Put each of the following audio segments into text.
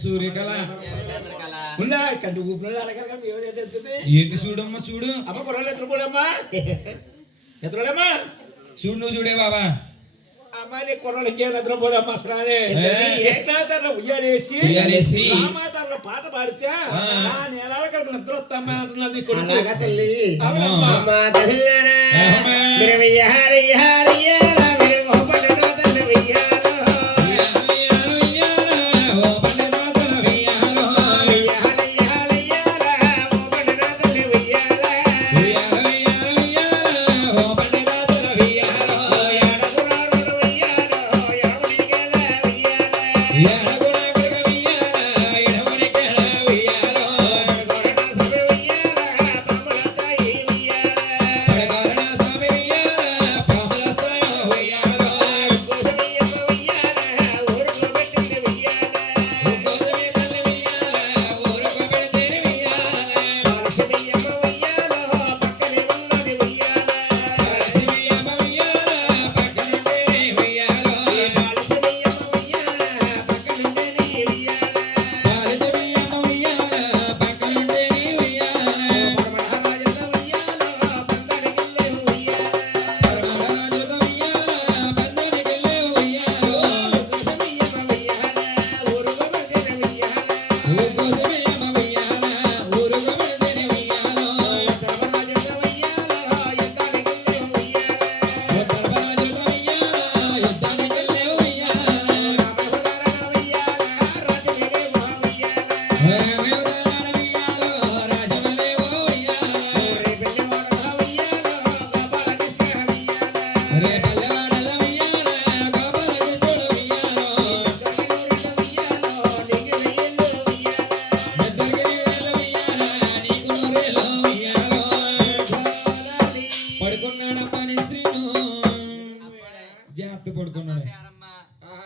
సూర్యకళ ఏంటి చూడమ్మా చూడు అమ్మ కొరలు ఎత్తుకోడమ్మా ఎత్తుకోడమ్మా చూడు నువ్వు చూడే బాబా అమ్మాయి కొరలు ఇంకేం నిద్రపోడమ్మా అసలు కృష్ణాతరలో ఉయ్యాలేసి రామాతరలో పాట పాడితే నా నెలల కలిపి నిద్ర వస్తామా అంటున్నది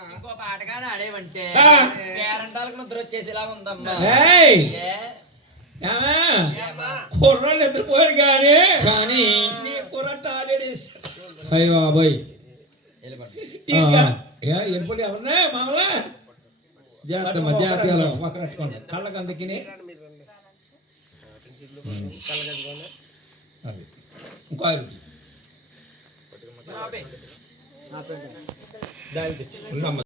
ఇంకో పాటగానే ఆడేవంటే పేరంటాలకు నిద్ర వచ్చేసేలా ఉందమ్మా. కుర్రాళ్ళు నిద్రపోయాడు కానీ నీ కుర్రంట ఆల్రెడీ అయ్యో బాబాయ్ ఎప్పుడు ఎవరినా మామలా జాగ్రత్త కళ్ళకి అందుకని ఇంకో